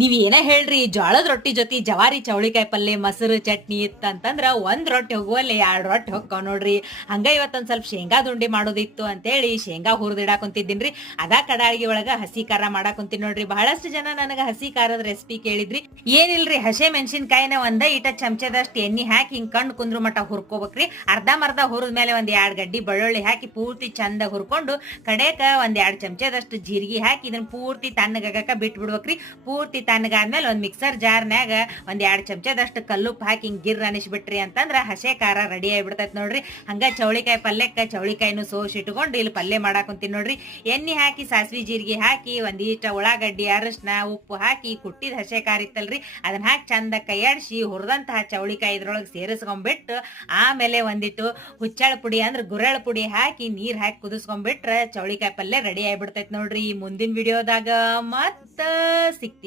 ನೀವ್ ಏನ ಹೇಳ್ರಿ ಜೋಳದ ರೊಟ್ಟಿ ಜೊತೆ ಜವಾರಿ ಚೌಳಿಕಾಯಿ ಪಲ್ಲೆ ಮೊಸರು ಚಟ್ನಿ ಇತ್ತಂತಂದ್ರ ಒಂದ್ ರೊಟ್ಟಿ ಹೋಗುವಲ್ಲಿ 2 ರೊಟ್ಟಿ ಹೊಕ್ಕಾವ್ ನೋಡ್ರಿ. ಹಂಗ ಇವತ್ತೊಂದ್ ಸ್ವಲ್ಪ ಶೇಂಗಾ ದುಂಡಿ ಮಾಡೋದಿತ್ತು ಅಂತೇಳಿ ಶೇಂಗಾ ಹುರಿದಿಡಾಕುಂತಿದ್ದೀನ್ರಿ. ಅದ ಕಡಾಳಿಗೆ ಒಳಗ ಹಸಿ ಖಾರ ಮಾಡಾಕುಂತೀನಿ ನೋಡ್ರಿ. ಬಹಳಷ್ಟು ಜನ ನನಗ ಹಸಿ ಖಾರದ ರೆಸಿಪಿ ಕೇಳಿದ್ರಿ. ಏನಿಲ್ರಿ, ಹಸೆ ಮೆಣಸಿನ್ಕಾಯಿನ ಒಂದ ಇಟ ಚಮಚದಷ್ಟು ಎಣ್ಣಿ ಹಾಕಿ ಹಿಂಗ್ ಕಣ್ ಕುಂದ್ರು ಮಟ ಹುರ್ಕೋಬೇಕ್ರಿ. ಅರ್ಧಂಬರ್ಧ ಹುರಿದ ಮೇಲೆ ಒಂದ್ 2 ಗಡ್ಡಿ ಬೆಳ್ಳುಳ್ಳಿ ಹಾಕಿ ಪೂರ್ತಿ ಚಂದ ಹುರ್ಕೊಂಡು ಕಡೆಕ ಒಂದ್ 2 ಚಮಚದಷ್ಟು ಜೀರಿಗೆ ಹಾಕಿ ಇದನ್ನ ಪೂರ್ತಿ ತಣ್ಣಗಾಗಕ ಬಿಟ್ಟು ಬಿಡ್ಬೇಕ್ರಿ. ಪೂರ್ತಿ ತಣ್ಣಗಾದ್ಮೇಲೆ ಒಂದ್ ಮಿಕ್ಸರ್ ಜಾರ್ನ್ಯಾಗ ಒಂದ್ 2 ಚಮಚದಷ್ಟು ಕಲ್ಲುಪ್ಪು ಹಾಕಿ ಹಿಂಗ್ ಗಿರ್ ಅನಿಸ್ಬಿಟ್ರಿ ಅಂತಂದ್ರ ಹಸೆ ಖಾರ ರೆಡಿ ಆಗಿಬಿಡ್ತೈತಿ ನೋಡ್ರಿ. ಹಂಗ ಚೌಳಿಕಾಯಿ ಪಲ್ಯಕ್ಕ ಚೌಳಿಕಾಯಿನೂ ಸೋಸಿ ಇಟ್ಕೊಂಡು ಇಲ್ಲಿ ಪಲ್ಯ ಮಾಡಾಕುಂತೀನಿ ನೋಡ್ರಿ. ಎಣ್ಣೆ ಹಾಕಿ ಸಾಸಿವೆ ಜೀರಿಗೆ ಹಾಕಿ ಒಂದೀಟ ಉಳ್ಳಾಗಡ್ಡಿ ಅರಶಿನ ಉಪ್ಪು ಹಾಕಿ ಕುಟ್ಟಿದ ಹಸೆ ಖಾರ ಇತ್ತಲ್ರಿ ಅದನ್ನ ಹಾಕಿ ಚಂದ ಕೈಯಾಡಿಸಿ ಹುರಿದಂತಹ ಚೌಳಿಕಾಯಿ ಇದ್ರೊಳಗೆ ಸೇರಿಸ್ಕೊಂಡ್ಬಿಟ್ಟು ಆಮೇಲೆ ಒಂದಿಟ್ಟು ಹುಚ್ಚಳ ಪುಡಿ ಅಂದ್ರೆ ಗುರಳ ಪುಡಿ ಹಾಕಿ ನೀರ್ ಹಾಕಿ ಕುದಿಸ್ಕೊಂಡ್ಬಿಟ್ರ ಚೌಳಿಕಾಯಿ ಪಲ್ಯ ರೆಡಿ ಆಗಿಬಿಡ್ತೈತಿ ನೋಡ್ರಿ. ಮುಂದಿನ ವಿಡಿಯೋದಾಗ ಮತ್ತ ಸಿಕ್ತಿ.